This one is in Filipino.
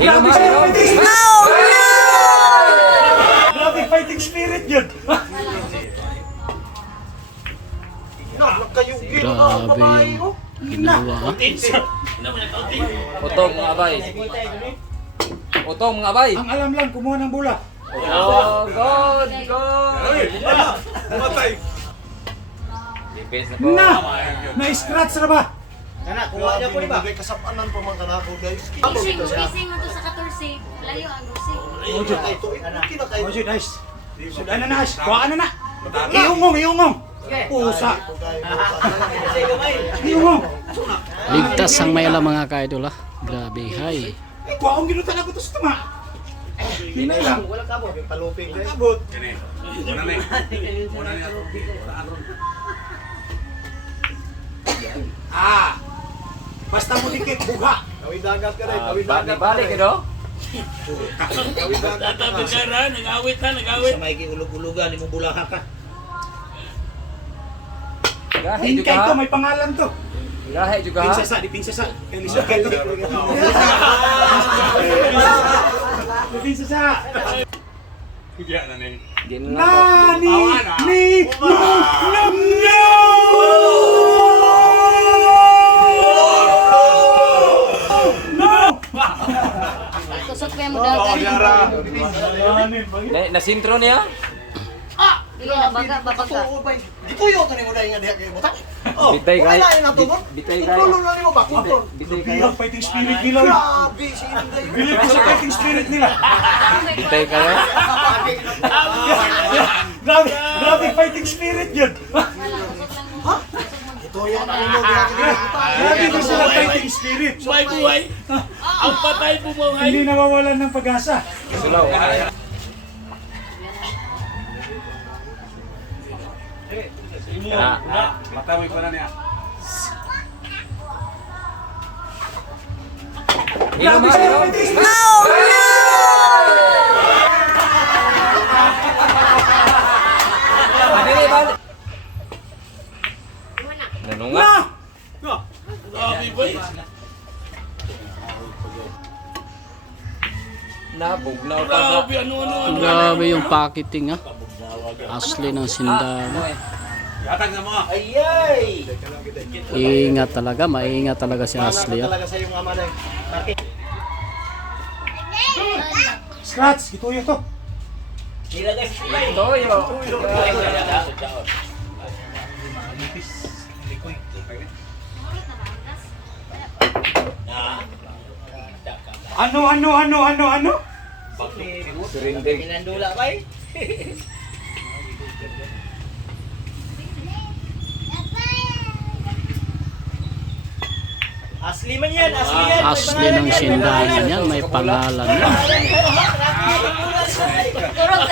Grabe fighting spirit! Grabe fighting spirit yun! Grabe yung ginawa. Utong mga abay. Utong mga abay. Ang alam lang, kumuha ng bola. Oh, God, God. Matay. Defense na po. Na-scratch na ba? Kana, kuha niya po di ba? Kasapanan pa man kanako guys. Gising mo to sa 14. Layo ang gusing. Ojo kay to. Kinakay. Oh, nice. Sudan na na, kuha na na. Iungong. Pusa. Iungong. Ligtas ang may alam mga ka-idol ha. Grabe, hay. Kuha akong ginutan ako to sa tama. Hinay lang. Wala ka mo, paluping. Abot. Kani. Una ni. Una ni ato. Basta mo dikit, bugha. Kawin dagat ka rin. Kawin dagat. Balik ka do. Kawin dagat. Sa may giulog-ulugan, imong bulaha ka. Gahe Hingkay juga to, ha. may pangalan to. Gahe juga ha. Pinsasa, di pinsasa. Pinsasa. Pinsasa. Kaya na ni. Nani! Ni! No! Tusok pa yung mudagan. Nasintro niya. Dili na baga, babaga. Di puyo to ni mo dahil nga diha kay butak. Oh, Bitay kay. wala na to mo. Bitay kay. Kontrolo na nimo ba? Kontrol. Bitay kay. Bilang fighting spirit nila. Grabe, sinong dayo. Bilang ko sa fighting spirit nila. Bitay kayo. Grabe fighting spirit yun. Ito yan ang ulo diha kay butak. Grabe ko sila fighting spirit. Buhay. Ang patay bumuhay. Hindi nawawalan ng pag-asa. Sulaw. Matawi ko na niya. Inom ha, inom. Adili ba? Nanunga. Grabe boy. Nabugnaw pa sa. Grabe ano. Grabe yung packaging ha. Asli ng sindalo. Yatag na mo. Ayay. Ingat talaga, maingat talaga si Asli ha. Talaga sa iyong ama dai. Scratch, gituyo to. Toyo. Ano? Surinding. Pinandula ba eh? Asli man yan, asli yan. Asli ng sindalo yan, may pangalan yan. Turog